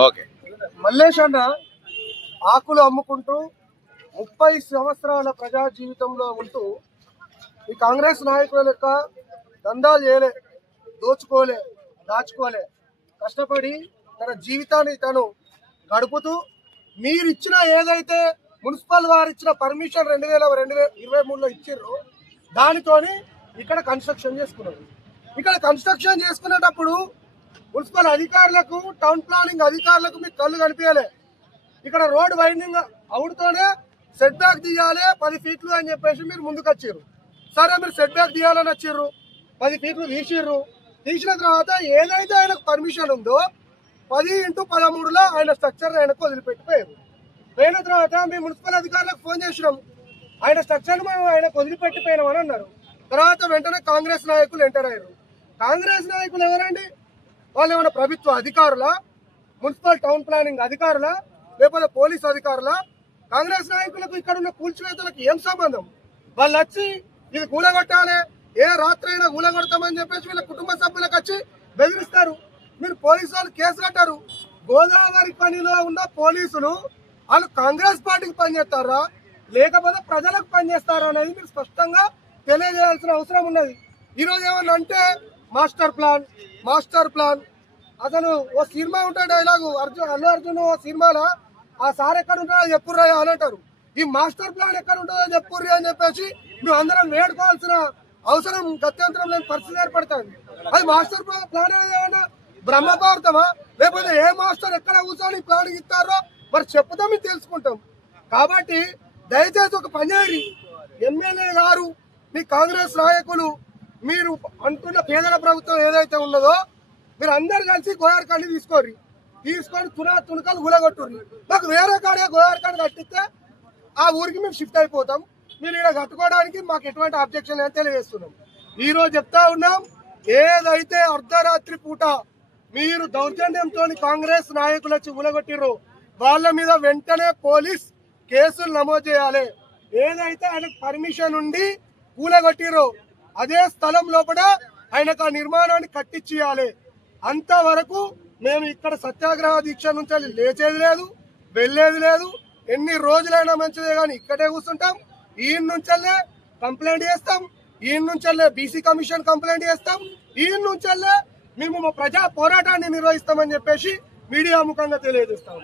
Okay. Mallesh అన్న ఆకులు అమ్ముకుంటూ 30 సంవత్సరాల ప్రజా జీవితంలో ఉంటూ ఈ కాంగ్రెస్ నాయకుల లెక్క దందాలు చేయలే, దోచుకోలే, దాచుకోలే, కష్టపడి తన జీవితాన్ని తను గడుపుతూ మీరు ఇచ్చిన ఏదైతే మున్సిపల్ వారు ఇచ్చిన పర్మిషన్ 2023లో ఇచ్చిర్రో దానితోని ఇక్కడ కన్స్ట్రక్షన్ చేసుకున్నారు. ఇక్కడ కన్స్ట్రక్షన్ చేసుకునేటప్పుడు మున్సిపల్ అధికారులకు, టౌన్ ప్లానింగ్ అధికారులకు మీకు కళ్ళు కనిపించలే. ఇక్కడ రోడ్ వైండింగ్ అవుడుతోనే సెట్ బ్యాక్ తీయాలి 10 ఫీట్లు అని చెప్పేసి మీరు ముందుకు వచ్చిర్రు. సరే, మీరు సెట్ బ్యాక్ తీయాలని వచ్చిర్రు, 10 ఫీట్లు తీసిర్రు. తీసిన తర్వాత ఏదైతే ఆయనకు పర్మిషన్ ఉందో 10x13లో ఆయన స్ట్రక్చర్ ఆయనకు వదిలిపెట్టిపోయారు. పోయిన తర్వాత మేము మున్సిపల్ అధికారులకు ఫోన్ చేసినాం, ఆయన స్ట్రక్చర్ మనం ఆయనకు వదిలిపెట్టిపోయినామని అన్నారు. తర్వాత వెంటనే కాంగ్రెస్ నాయకులు ఎంటర్ అయ్యారు. కాంగ్రెస్ నాయకులు ఎవరండి? వాళ్ళు ఏమైనా ప్రభుత్వ అధికారుల, మున్సిపల్ టౌన్ ప్లానింగ్ అధికారుల, లేకపోతే పోలీస్ అధికారుల? కాంగ్రెస్ నాయకులకు ఇక్కడ ఉన్న కూల్చివేతలకు ఏం సంబంధం? వాళ్ళు వచ్చి ఇది కూలగొట్టాలి, ఏ రాత్రి అయినా కూలగొడతామని చెప్పేసి వీళ్ళ కుటుంబ సభ్యులకు వచ్చి బెదిరిస్తారు. మీరు పోలీసు వాళ్ళు కేసు కట్టారు. గోదావరి పనిలో ఉన్న పోలీసులు వాళ్ళు కాంగ్రెస్ పార్టీకి పనిచేస్తారా లేకపోతే ప్రజలకు పనిచేస్తారా అనేది మీరు స్పష్టంగా తెలియజేయాల్సిన అవసరం ఉన్నది. ఈరోజు ఏమన్నా అంటే మాస్టర్ ప్లాన్ అసలు ఓ సినిమా ఉంటాడు డైలాగు, అల్లు అర్జున్ ఓ సినిమాలో ఆ సార్ ఎక్కడ ఉంటాడో చెప్పుర్రా అని అంటారు. ఈ మాస్టర్ ప్లాన్ ఎక్కడ ఉంటుందో చెప్పుర్రి అని చెప్పేసి మేము అందరం వేడుకోవాల్సిన అవసరం గత్యంతరం లేని పరిస్థితి ఏర్పడుతుంది. అది మాస్టర్ ప్లాన్ అనేది ఏమన్నా బ్రహ్మభారతమా? లేకపోతే ఏ మాస్టర్ ఎక్కడ కూర్చొని ప్లాన్ ఇస్తారో మరి చెప్పుతాం, మేము తెలుసుకుంటాం. కాబట్టి దయచేసి ఒక పని చేయండి, ఎమ్మెల్యే గారు, మీ కాంగ్రెస్ నాయకులు, మీరు అంటున్న పేదల ప్రభుత్వం ఏదైతే ఉన్నదో మీరు అందరు కలిసి గోదావరి కాడిని తీసుకొని తునకలు గులగొట్టుర్రి. మాకు వేరే కాడే గోదావరి కాడ కట్టిస్తే ఆ ఊరికి మేము షిఫ్ట్ అయిపోతాం. మీరు ఇక్కడ కట్టుకోవడానికి మాకు ఎటువంటి అబ్జెక్షన్ అని తెలియజేస్తున్నాం. ఈ రోజు చెప్తా ఉన్నాం, ఏదైతే అర్ధరాత్రి పూట మీరు దౌర్జన్యంతో కాంగ్రెస్ నాయకులు వచ్చి గులగొట్టిర్రు వాళ్ళ మీద వెంటనే పోలీస్ కేసులు నమోదు చేయాలి. ఏదైతే ఆయనకు పర్మిషన్ ఉండి కూలగొట్టిర్రో అదే స్థలం లోపల ఆయనకు ఆ నిర్మాణాన్ని కట్టించేయాలి. అంతవరకు మేము ఇక్కడ సత్యాగ్రహ దీక్ష నుంచి లేచేది లేదు, వెళ్ళేది లేదు. ఎన్ని రోజులైనా మంచిదే కానీ ఇక్కడే కూర్చుంటాం. ఈ నుంచల్లే కంప్లైంట్ చేస్తాం, ఈ నుంచల్లే బీసీ కమిషన్ కంప్లైంట్ చేస్తాం, ఈ నుంచల్లే మేము మా ప్రజా పోరాటాన్ని నిర్వహిస్తామని చెప్పేసి మీడియా ముఖంగా తెలియజేస్తాం.